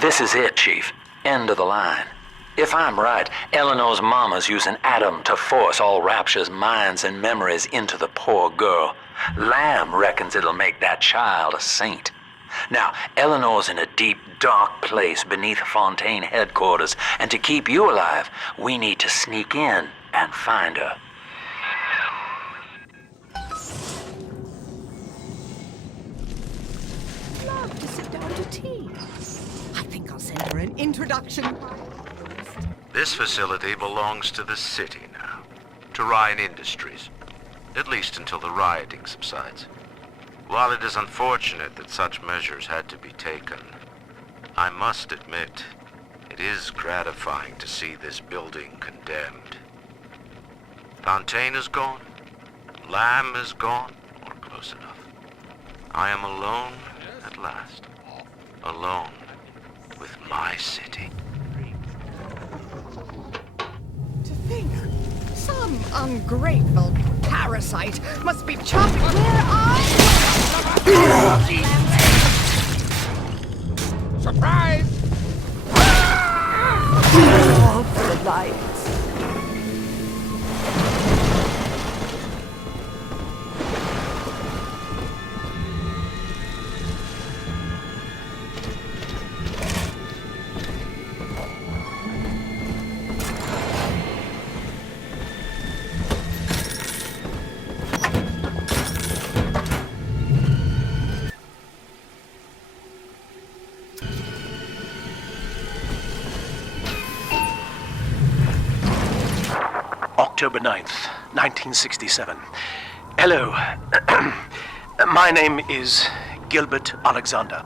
This is it, Chief. End of the line. If I'm right, Eleanor's mama's using Adam to force all Rapture's minds and memories into the poor girl. Lamb reckons it'll make that child a saint. Now, Eleanor's in a deep, dark place beneath Fontaine headquarters, and to keep you alive, we need to sneak in and find her. Love to sit down to tea. I think I'll send her an introduction. This facility belongs to the city now, to Ryan Industries, at least until the rioting subsides. While it is unfortunate that such measures had to be taken, I must admit, it is gratifying to see this building condemned. Fontaine is gone, Lamb is gone, or close enough. I am alone at last, alone with my city. To think, some ungrateful parasite must be chopping where I... Surprise! Off the lights. October 9th, 1967. Hello. My name is Gilbert Alexander,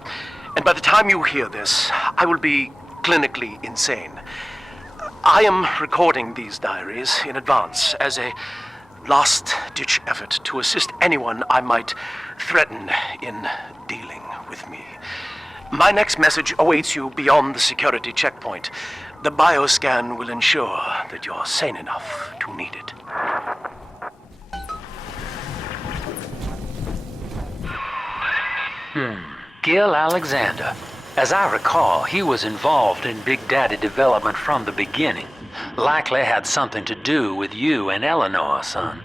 and by the time you hear this, I will be clinically insane. I am recording these diaries in advance as a last-ditch effort to assist anyone I might threaten in dealing with me. My next message awaits you beyond the security checkpoint. The bioscan will ensure that you're sane enough to need it. Gil Alexander. As I recall, he was involved in Big Daddy development from the beginning. Likely had something to do with you and Eleanor, son.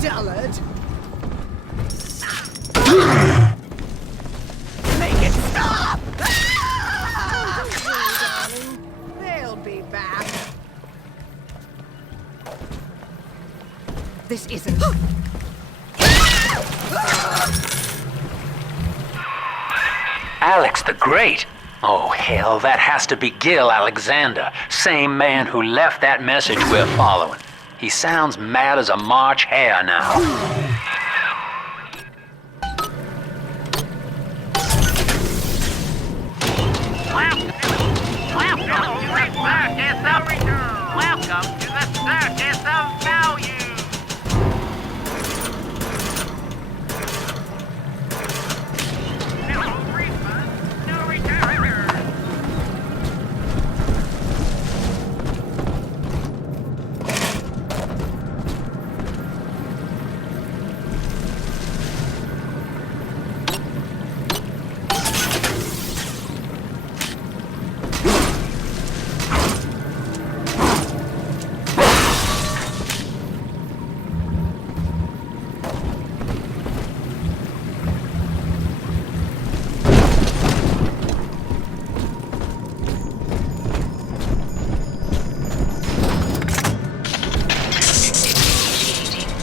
Dullard. Make it stop! Darling, they'll be back. This isn't. Alex the Great? Oh, hell, that has to be Gil Alexander, same man who left that message we're following. He sounds mad as a March hare now. Welcome to the circus of value. No refund, no return.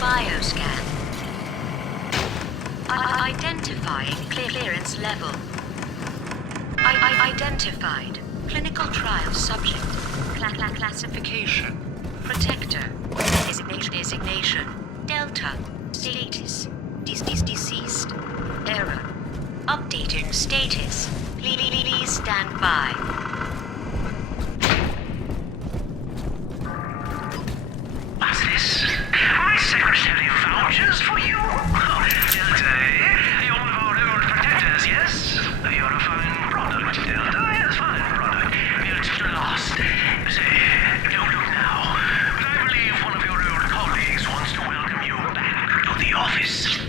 BioScan. Identifying clearance level. Identified. Clinical trial subject. Classification. Protector. Designation. Delta. Status. Deceased. Error. Updating status. Please stand by. What's this? My secretary vouchers for you? Delta, eh? You're one of our old protectors, yes? You're a fine product, Delta. Yes, fine product. You're just lost. Say, don't look now. But I believe one of your old colleagues wants to welcome you back to the office.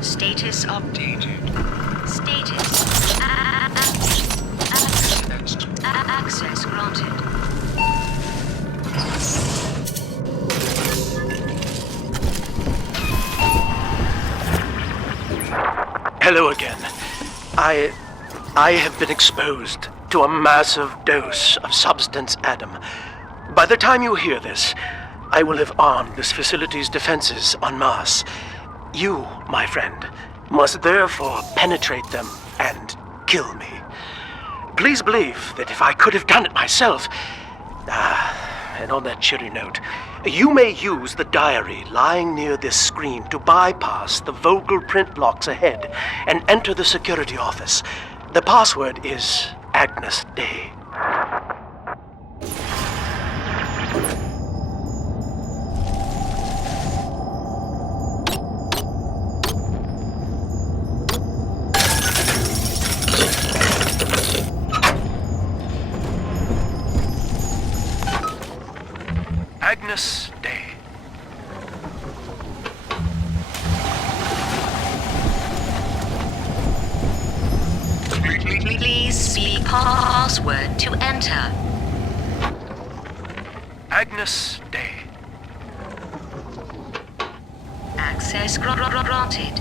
Status updated. Status. Access granted. Hello again. I have been exposed to a massive dose of substance Adam. By the time you hear this, I will have armed this facility's defenses en masse. You, my friend, must therefore penetrate them and kill me. Please believe that if I could have done it myself... and on that cheery note, you may use the diary lying near this screen to bypass the vocal print locks ahead and enter the security office. The password is Agnes Day. Agnes Day. Please see password to enter. Agnes Day. Access granted.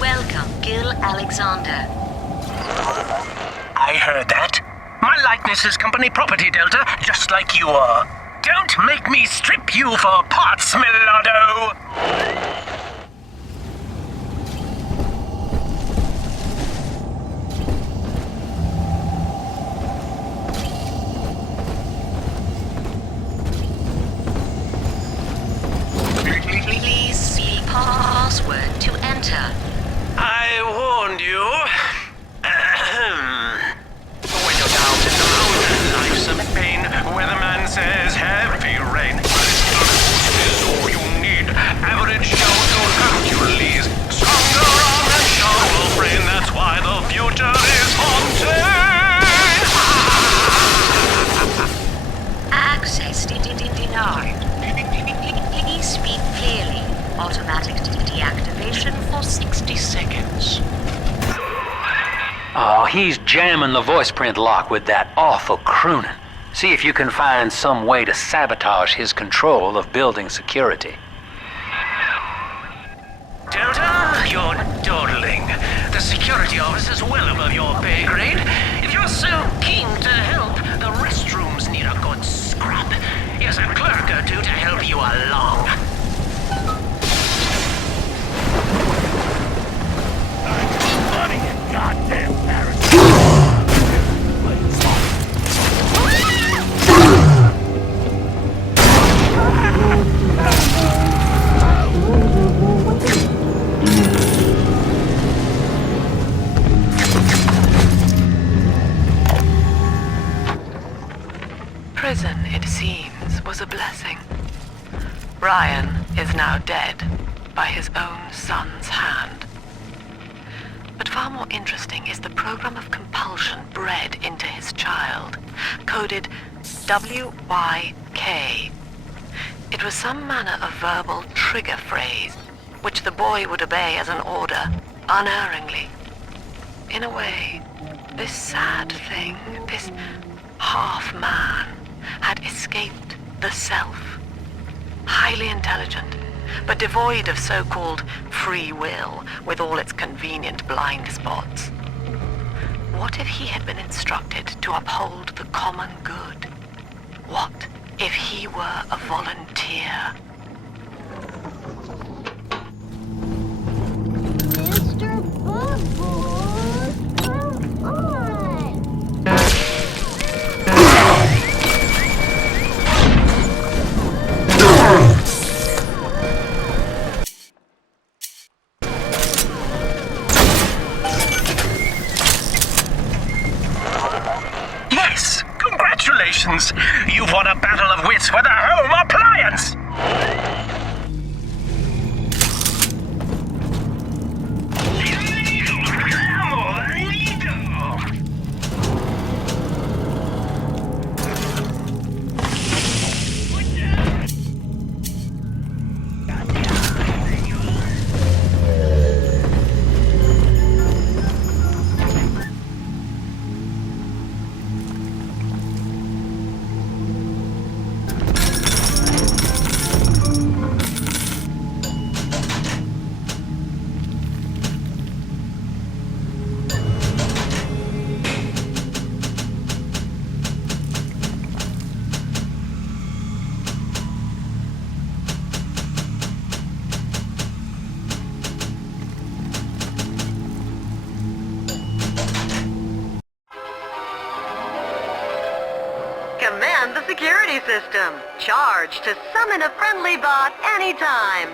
Welcome, Gil Alexander. I heard that. My likeness is company property, Delta, just like you are. Don't make me strip you for parts, Millardo! Please see password to while he's jamming the voice print lock with that awful crooning, see if you can find some way to sabotage his control of building security. Delta, you're dawdling. The security office is well above your pay grade. If you're so keen to help, the restrooms need a good scrub. Here's a clerk or two to help you along. Money, goddamn parrot. Prison, it seems, was a blessing. Ryan is now dead by his own son's hand. But far more interesting is the program of compulsion bred into his child, coded WYK. It was some manner of verbal trigger phrase, which the boy would obey as an order, unerringly. In a way, this sad thing, this half-man, had escaped the self. Highly intelligent, but devoid of so-called free will, with all its convenient blind spots. What if he had been instructed to uphold the common good? What if he were a volunteer? Mr. Bubbles, come on! Yes! Congratulations! You've won a battle of wits with a home appliance! Command the security system. Charge to summon a friendly bot anytime.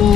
Mr.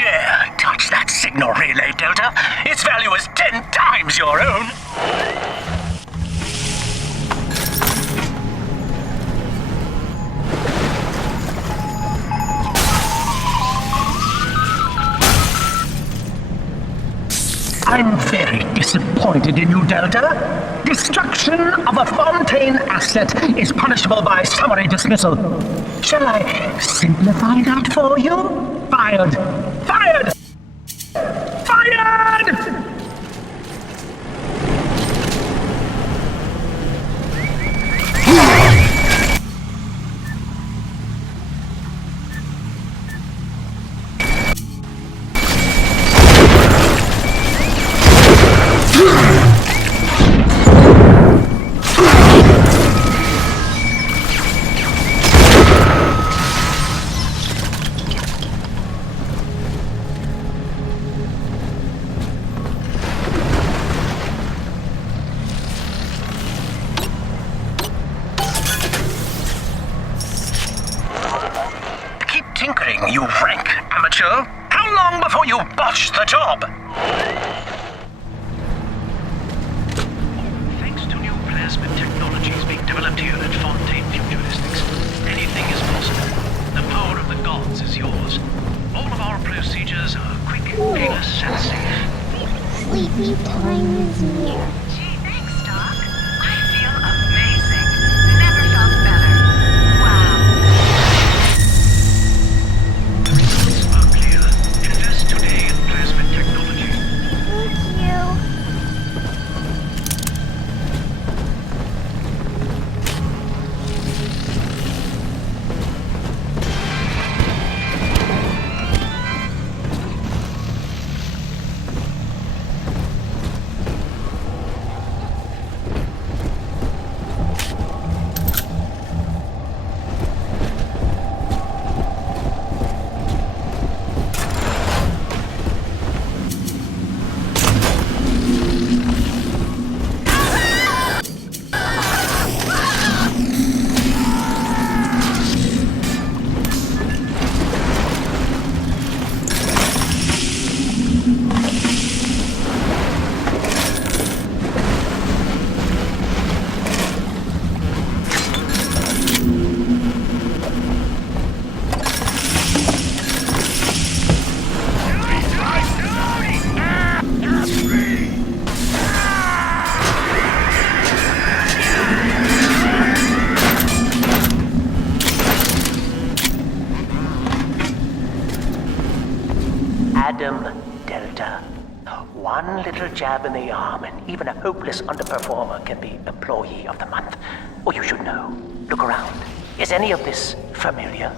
dare touch that signal relay, Delta. Its value is 10 times your own. I'm very disappointed in you, Delta. Destruction of a Fontaine asset is punishable by summary dismissal. Shall I simplify that for you? Fired! Fired! Fired! Tinkering, you rank amateur. How long before you botch the job? Thanks to new plasmid technologies being developed here at Fontaine Futuristics, anything is possible. The power of the gods is yours. All of our procedures are quick, painless, and safe. Sleepy time is near. Gee, thanks, Doc. I feel amazing. Never felt better. Wow. Are clear. Invest today in plasmid technology. Thank you. Adam Delta. One little jab in the arm, and even a hopeless underperformer can be Employee of the Month. Or you should know. Look around. Is any of this familiar?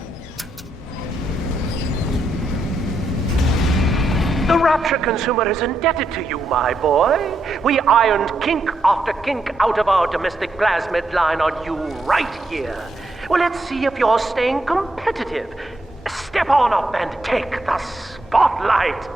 The Rapture consumer is indebted to you, my boy. We ironed kink after kink out of our domestic plasmid line on you right here. Well, let's see if you're staying competitive. Step on up and take the spotlight.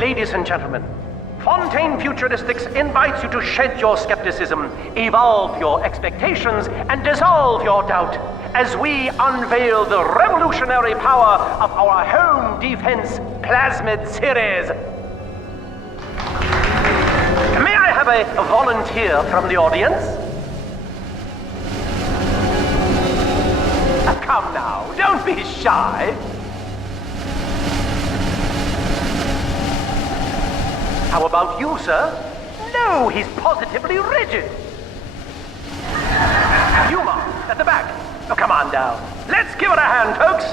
Ladies and gentlemen, Fontaine Futuristics invites you to shed your skepticism, evolve your expectations, and dissolve your doubt as we unveil the revolutionary power of our home defense plasmid series. May I have a volunteer from the audience? Come now, don't be shy. How about you, sir? No, he's positively rigid. Yuma, at the back. Oh, come on down. Let's give it a hand, folks.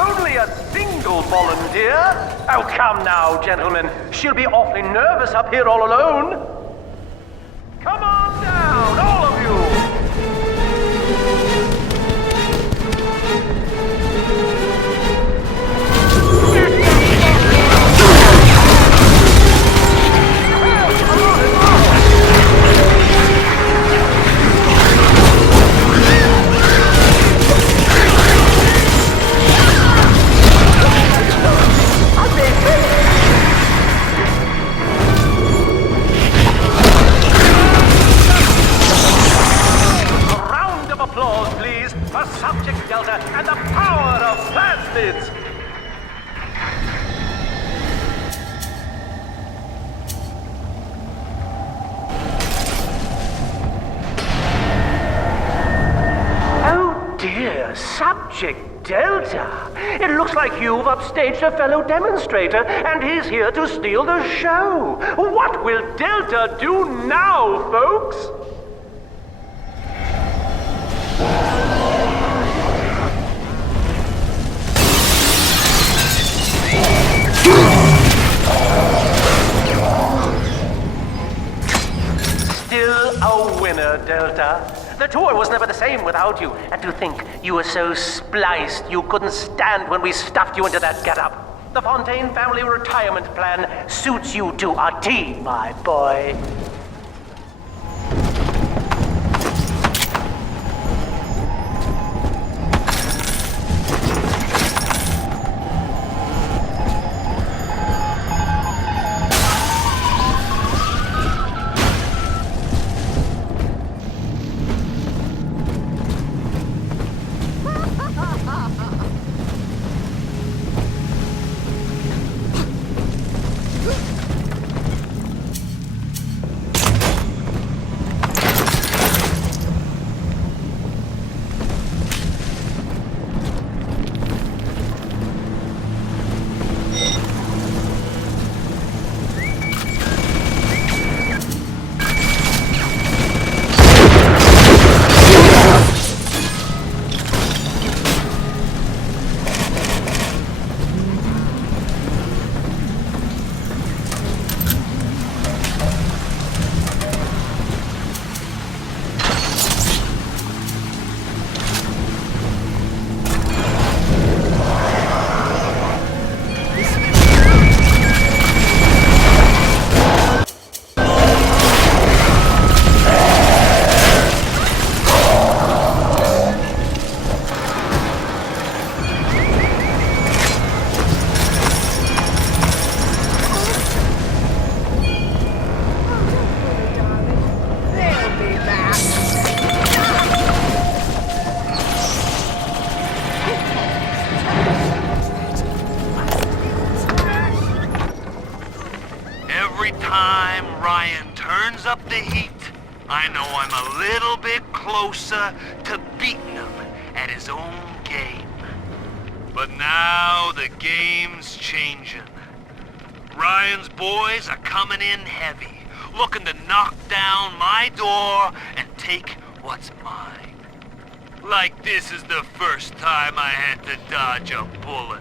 Only a single volunteer? Oh, come now, gentlemen. She'll be awfully nervous up here all alone. Come on down, all of you. bacteria and the power of plasmids. Oh dear, Subject Delta. It looks like you've upstaged a fellow demonstrator, and he's here to steal the show. What will Delta do now, folks? Still a winner, Delta. The tour was never the same without you. And to think you were so spliced you couldn't stand when we stuffed you into that getup. The Fontaine family retirement plan suits you to a T, my boy. Every time Ryan turns up the heat, I know I'm a little bit closer to beating him at his own game. But now the game's changing. Ryan's boys are coming in heavy, looking to knock down my door and take what's mine. Like this is the first time I had to dodge a bullet.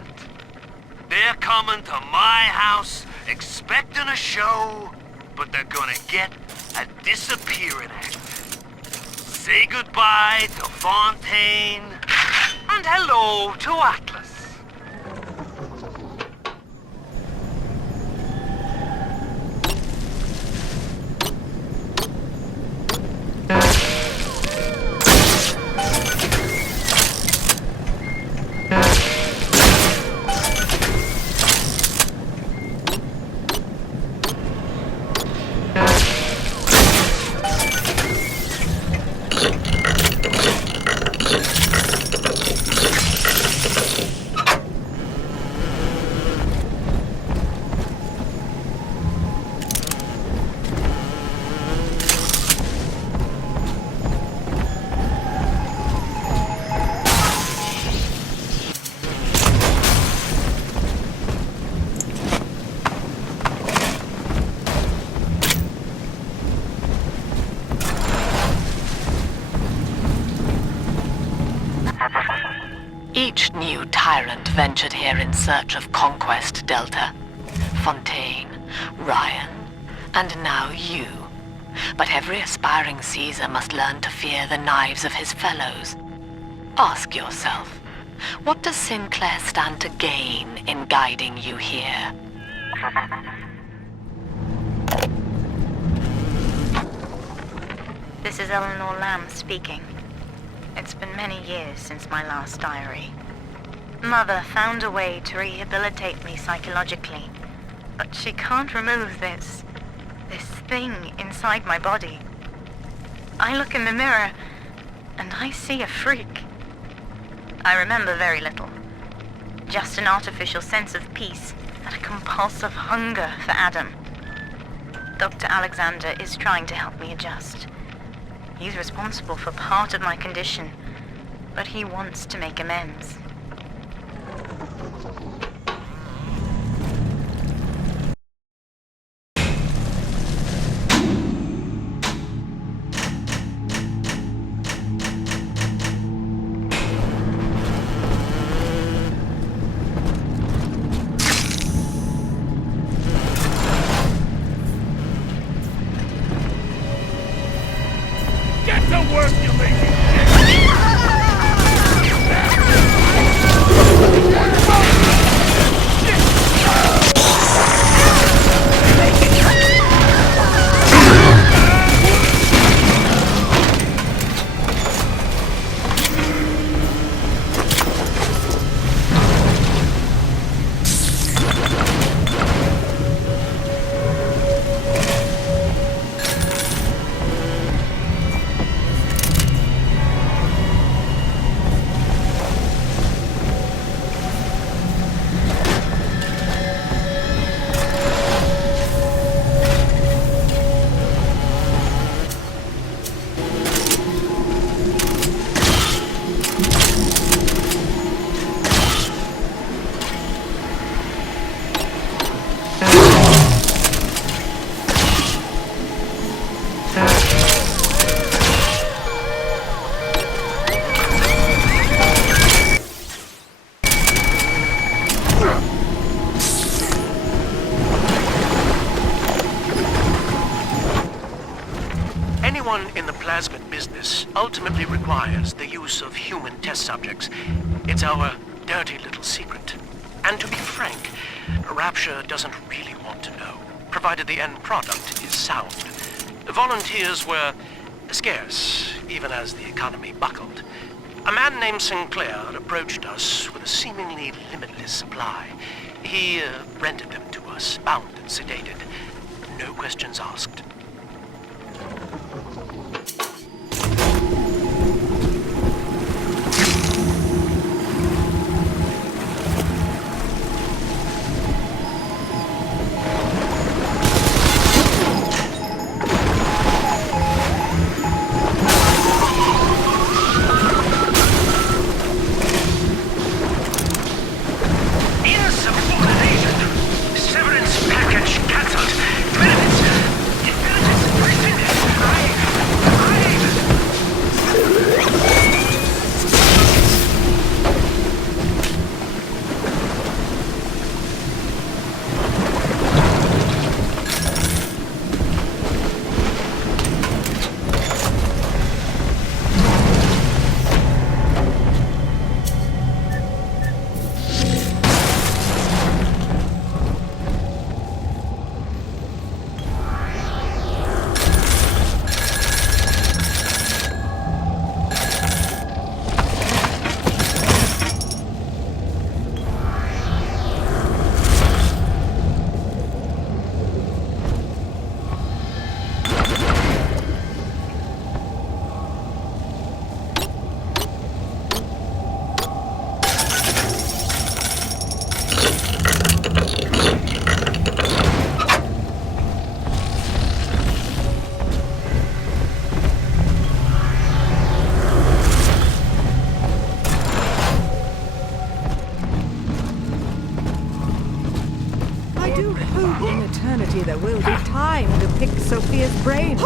They're coming to my house expecting a show, but they're gonna get a disappearing act. Say goodbye to Fontaine, and hello to Atlas. Each new tyrant ventured here in search of conquest, Delta. Fontaine, Ryan, and now you. But every aspiring Caesar must learn to fear the knives of his fellows. Ask yourself, what does Sinclair stand to gain in guiding you here? This is Eleanor Lamb speaking. It's been many years since my last diary. Mother found a way to rehabilitate me psychologically, but she can't remove this thing inside my body. I look in the mirror, and I see a freak. I remember very little. Just an artificial sense of peace and a compulsive hunger for Adam. Dr. Alexander is trying to help me adjust. He's responsible for part of my condition, but he wants to make amends. In the plasmid business ultimately requires the use of human test subjects. It's our dirty little secret. And to be frank, Rapture doesn't really want to know, provided the end product is sound. Volunteers were scarce, even as the economy buckled. A man named Sinclair approached us with a seemingly limitless supply. He rented them to us, bound and sedated. No questions asked. There will be time to pick Sophia's brain.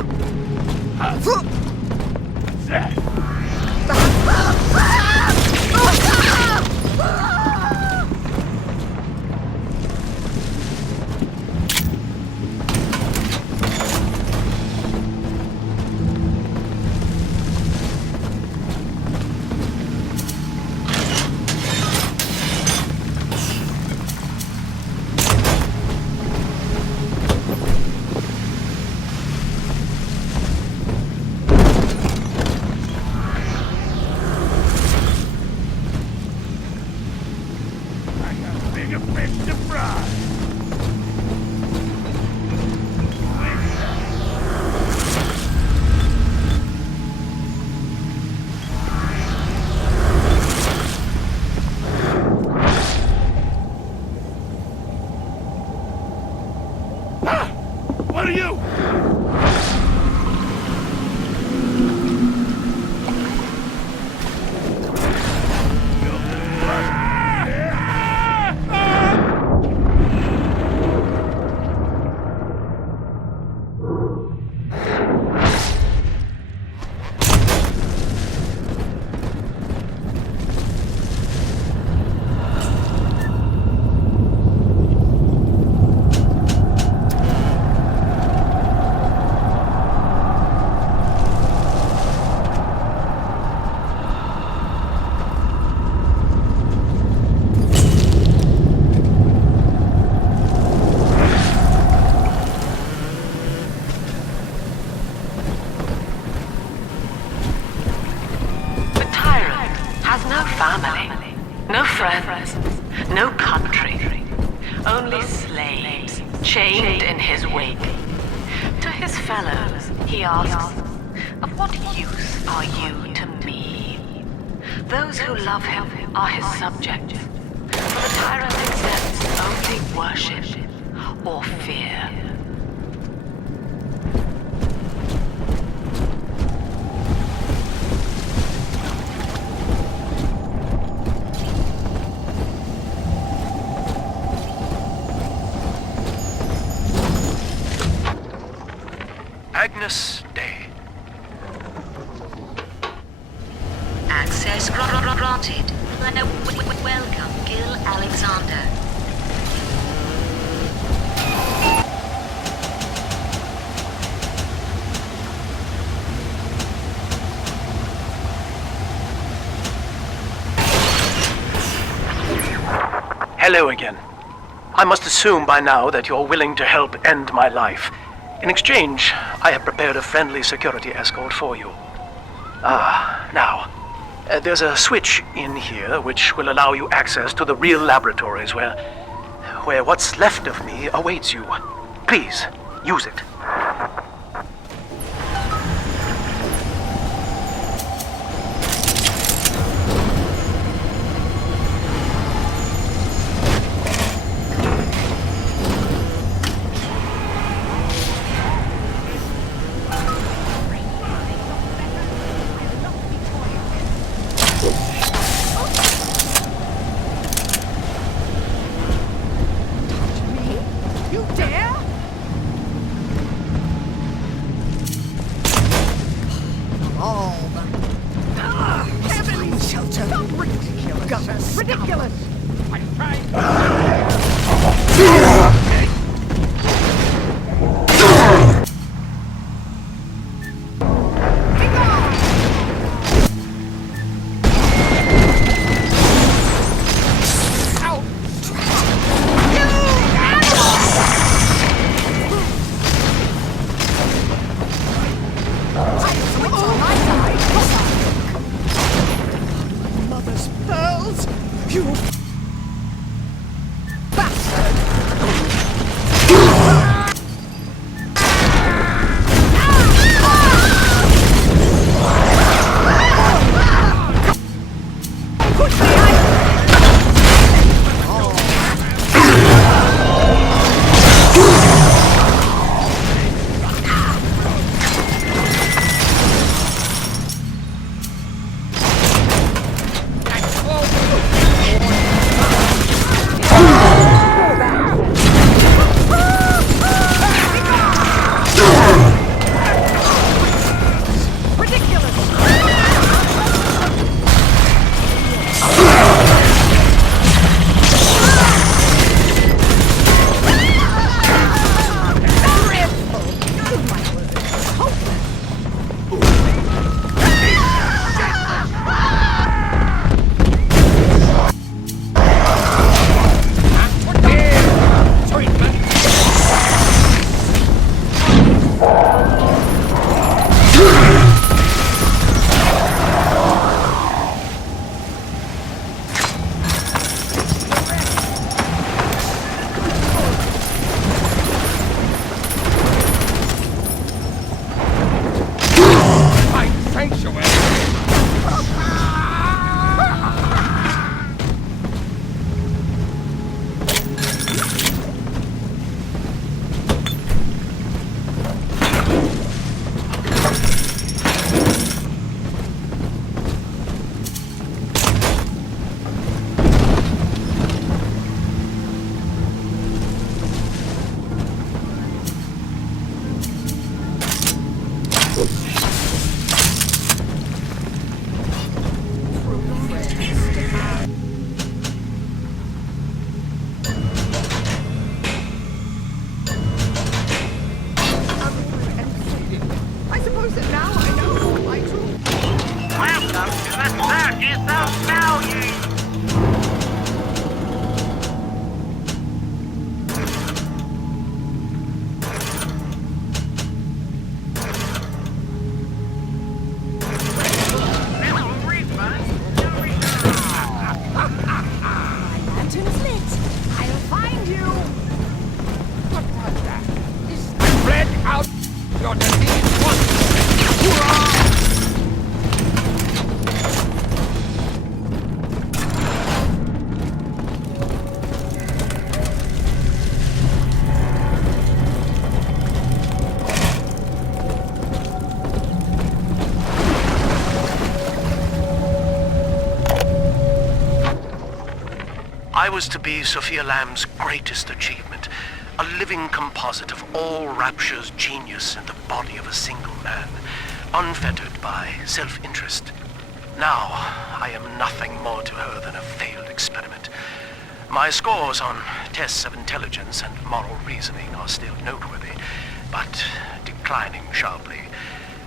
family. No friends. No country. Only slaves, chained in his wake. To his fellows, he asks, "Of what use are you to me?" Those who love him are his subjects. For the tyrant accepts only worship or fear. Agnes Day. Access granted. Welcome, Gil Alexander. Hello again. I must assume by now that you're willing to help end my life. In exchange, I have prepared a friendly security escort for you. Now, there's a switch in here which will allow you access to the real laboratories where what's left of me awaits you. Please, use it. You dare? Oh, heaven shelter. Ridiculous. Ridiculous. I'm trying. Mother's pearls! You bastard! Put me I suppose that now I know all my truth. Welcome to the circus of value. No refund, no refund. I was to be Sophia Lamb's greatest achievement, a living composite of all Rapture's genius in the body of a single man, unfettered by self-interest. Now, I am nothing more to her than a failed experiment. My scores on tests of intelligence and moral reasoning are still noteworthy, but declining sharply.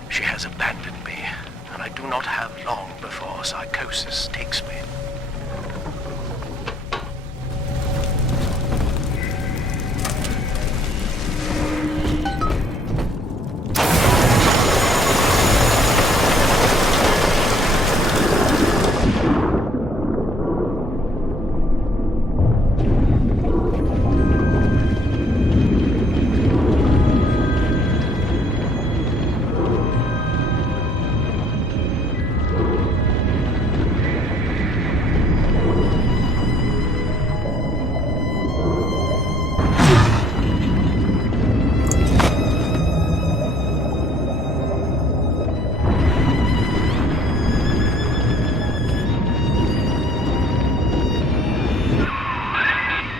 She has abandoned me, and I do not have long before psychosis takes me.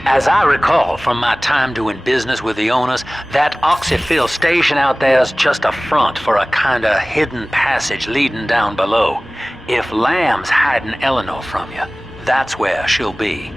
As I recall from my time doing business with the owners, that oxyfill station out there's just a front for a kinda hidden passage leading down below. If Lamb's hiding Eleanor from you, that's where she'll be.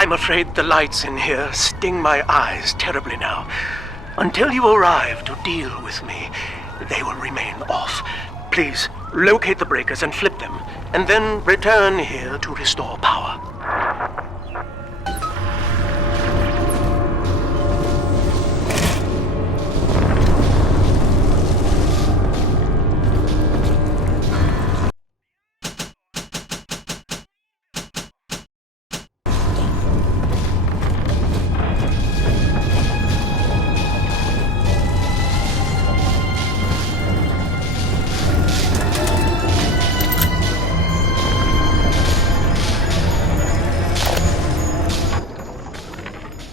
I'm afraid the lights in here sting my eyes terribly now. Until you arrive to deal with me, they will remain off. Please, locate the breakers and flip them, and then return here to restore power.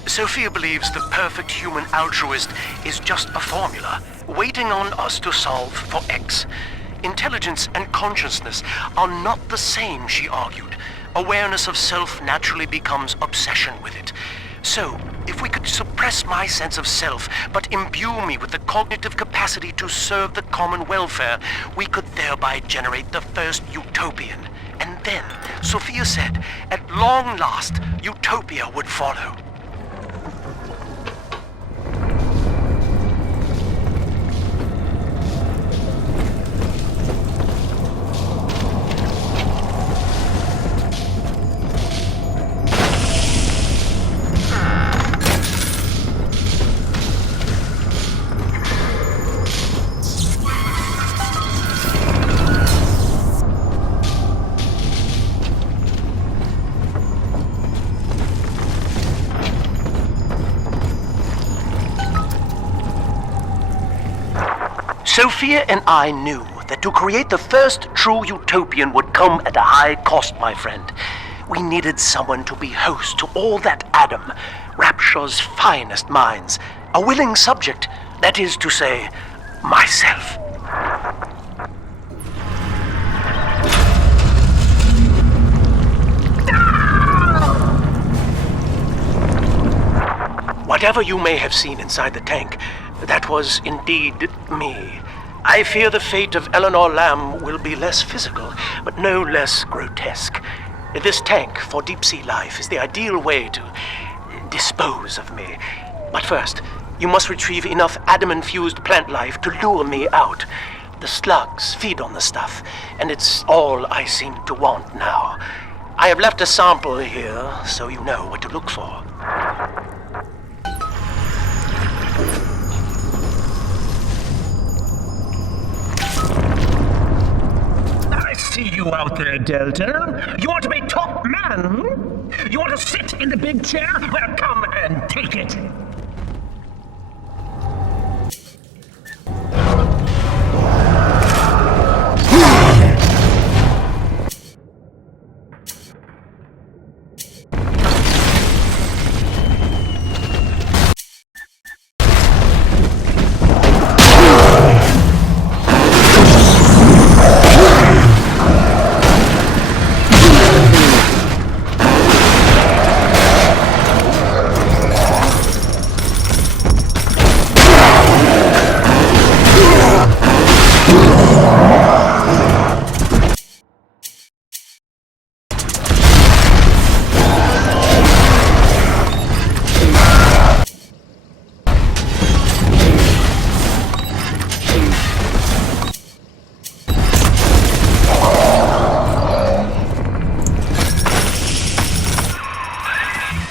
Sophia believes the perfect human altruist is just a formula, waiting on us to solve for X. Intelligence and consciousness are not the same, she argued. Awareness of self naturally becomes obsession with it. So, if we could suppress my sense of self, but imbue me with the cognitive capacity to serve the common welfare, we could thereby generate the first utopian. And then, Sophia said, at long last, utopia would follow. Sophia and I knew that to create the first true utopian would come at a high cost, my friend. We needed someone to be host to all that Adam, Rapture's finest minds, a willing subject, that is to say, myself. Whatever you may have seen inside the tank, that was indeed me. I fear the fate of Eleanor Lamb will be less physical, but no less grotesque. This tank for deep-sea life is the ideal way to dispose of me. But first, You must retrieve enough Adam-infused plant life to lure me out. The slugs feed on the stuff, and it's all I seem to want now. I have left a sample here, so you know what to look for. I see you out there, Delta. You want to be top man? You want to sit in the big chair? Well, come and take it.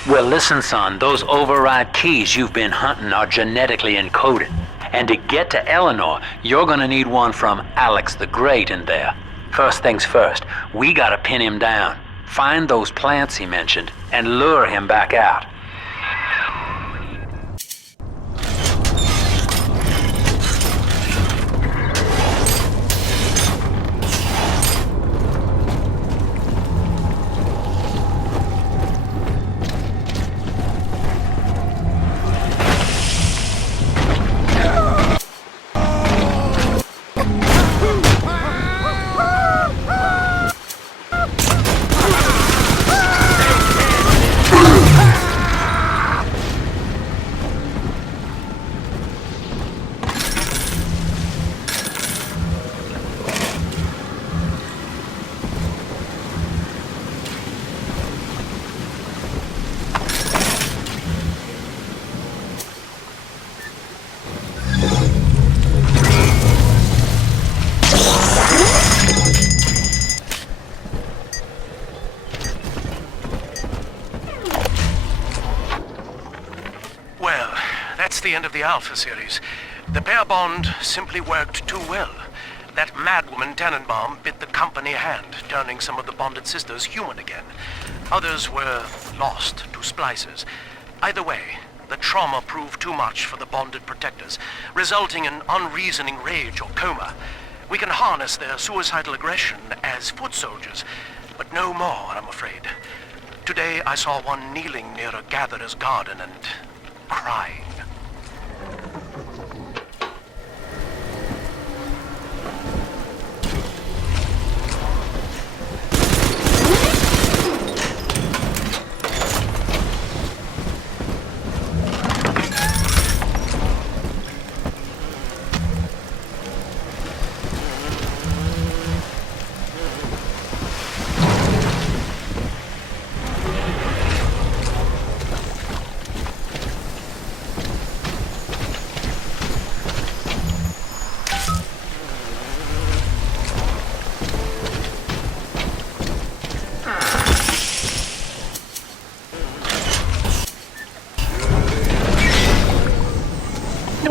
Well, listen, son, those override keys you've been hunting are genetically encoded. And to get to Eleanor, you're gonna need one from Alex the Great in there. First things first, we gotta pin him down, find those plants he mentioned, and lure him back out. That's the end of the Alpha series. The pair bond simply worked too well. That madwoman Tannenbaum bit the company hand, turning some of the bonded sisters human again. Others were lost to splices. Either way, the trauma proved too much for the bonded protectors, resulting in unreasoning rage or coma. We can harness their suicidal aggression as foot soldiers, but no more, I'm afraid. Today I saw one kneeling near a gatherer's garden and crying.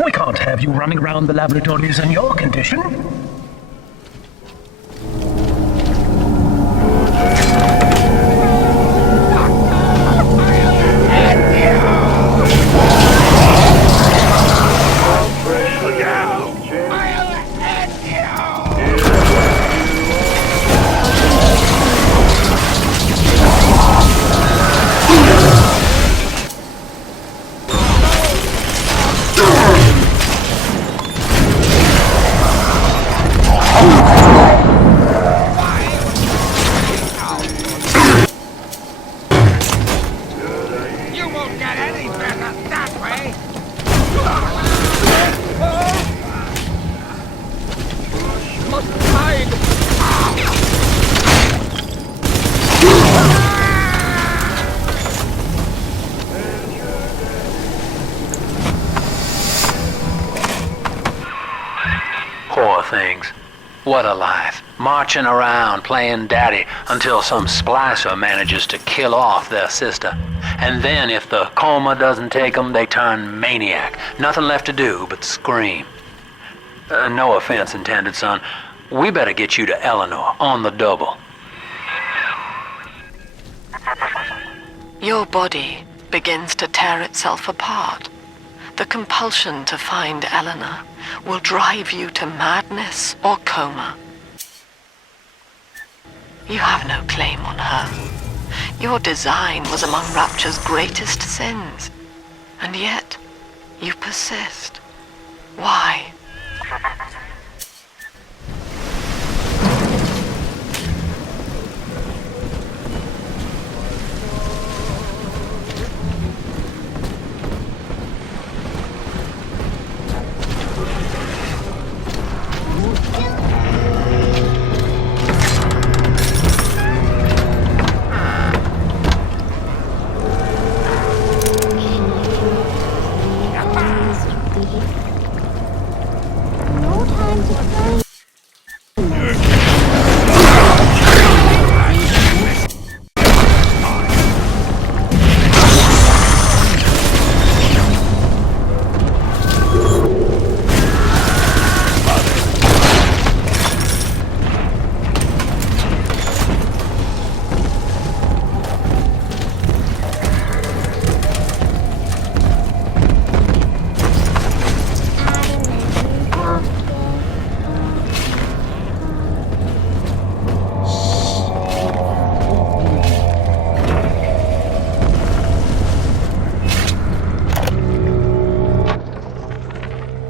We can't have you running around the laboratories in your condition. Poor things. What a life. Marching around, playing daddy, until some splicer manages to kill off their sister. And then if the coma doesn't take them, they turn maniac. Nothing left to do but scream. No offense intended, son. We better get you to Eleanor, on the double. Your body begins to tear itself apart. The compulsion to find Eleanor will drive you to madness or coma. You have no claim on her. Your design was among Rapture's greatest sins. And yet, you persist. Why? No time to play.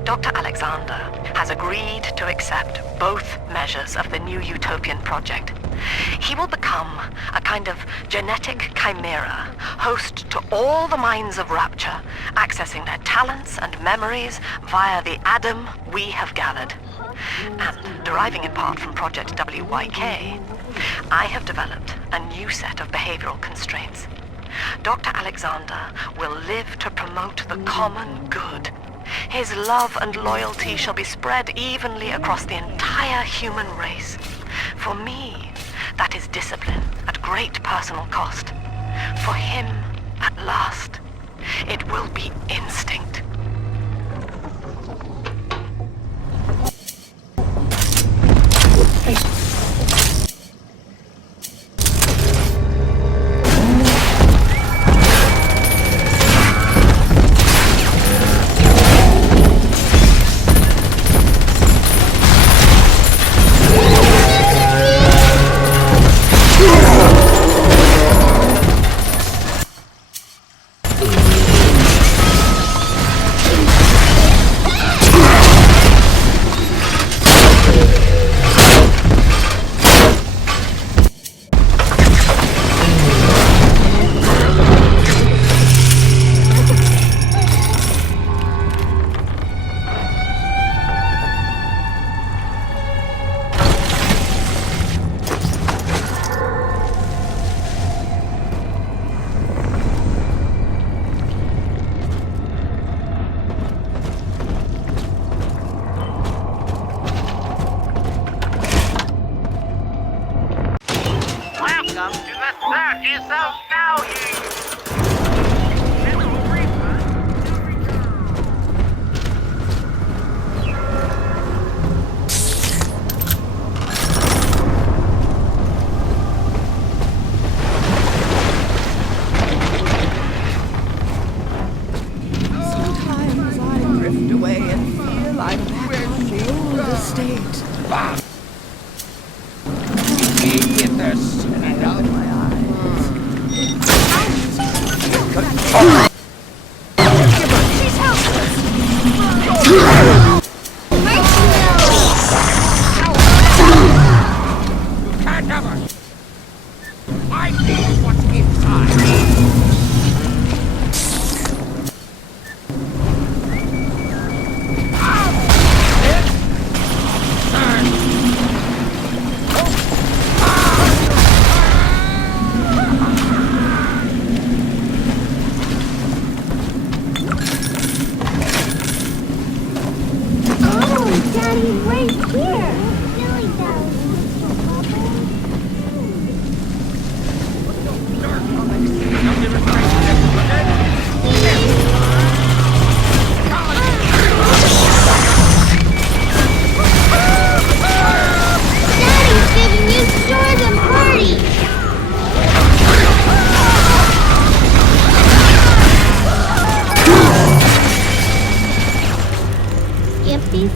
Dr. Alexander has agreed to accept both measures of the new utopian project. He will become a kind of genetic chimera, host to all the minds of Rapture, accessing their talents and memories via the Adam we have gathered. And deriving in part from Project WYK, I have developed a new set of behavioral constraints. Dr. Alexander will live to promote the common good. His love and loyalty shall be spread evenly across the entire human race. For me, that is discipline at great personal cost. For him, at last, it will be instinct. Welcome to the circus of value! Sometimes I drift away and feel I'm back on the old estate. She's helpless! Can't have her! I need what's inside! Daddy's right here. Silly Daddy. Daddy's giving you stores and parties. Skip these.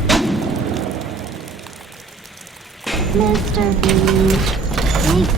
Mr. Bean. Thanks.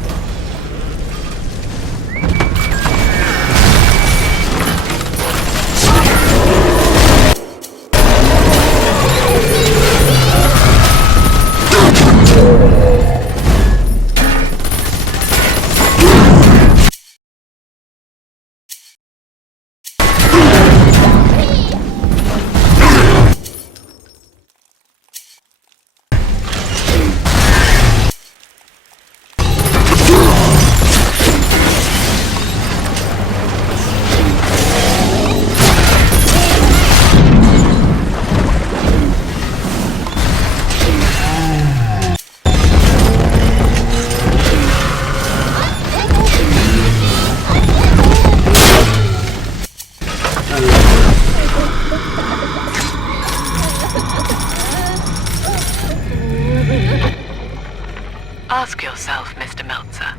Ask yourself, Mr. Meltzer,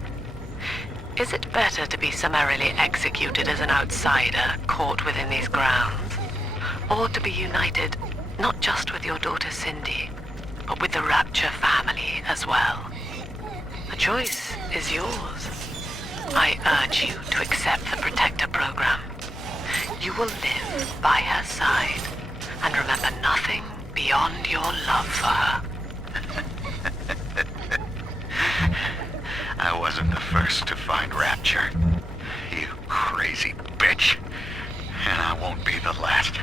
is it better to be summarily executed as an outsider caught within these grounds, or to be united not just with your daughter Cindy, but with the Rapture family as well? The choice is yours. I urge you to accept the Protector program. You will live by her side and remember nothing beyond your love for her. I wasn't the first to find Rapture. You crazy bitch. And I won't be the last.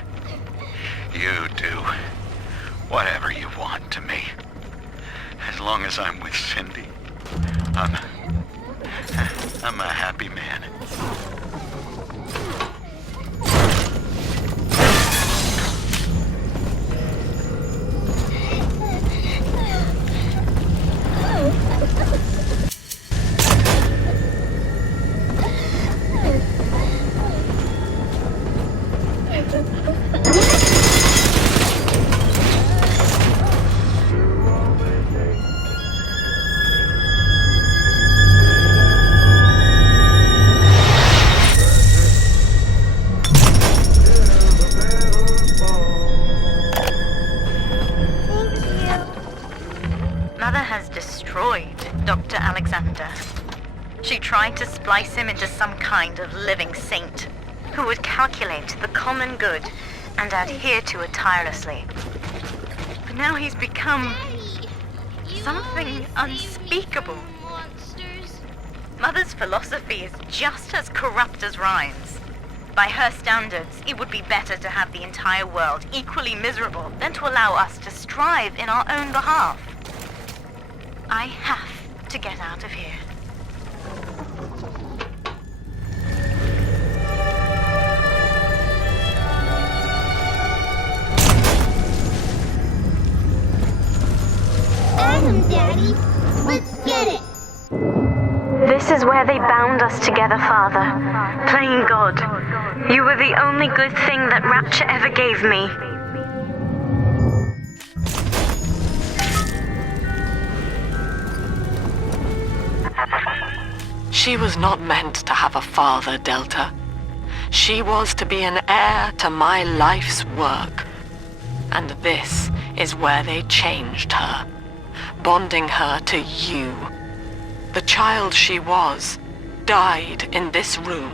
You do whatever you want to me. As long as I'm with Cindy, I'm a happy man. Mother has destroyed Dr. Alexander. She tried to splice him into some kind of living saint who would calculate the common good and adhere to it tirelessly. But now he's become something unspeakable. Mother's philosophy is just as corrupt as Ryan's. By her standards, it would be better to have the entire world equally miserable than to allow us to strive in our own behalf. I have to get out of here. Adam, Daddy. Let's get it. This is where they bound us together, Father. Playing God. You were the only good thing that Rapture ever gave me. She was not meant to have a father, Delta. She was to be an heir to my life's work. And this is where they changed her, bonding her to you. The child she was died in this room.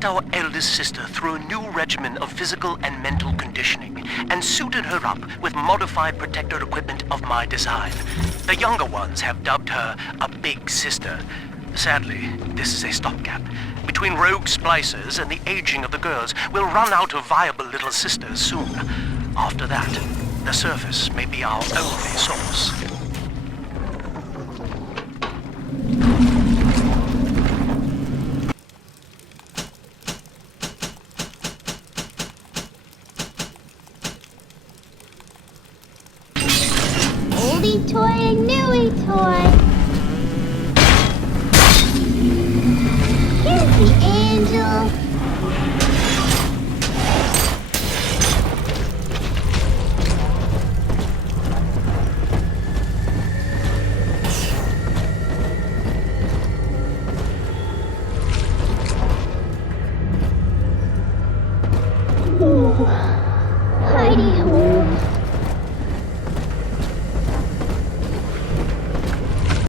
put our eldest sister through a new regimen of physical and mental conditioning and suited her up with modified protector equipment of my design. The younger ones have dubbed her a big sister. Sadly, this is a stopgap. Between rogue splicers and the aging of the girls, we'll run out of viable little sisters soon. After that, the surface may be our only source.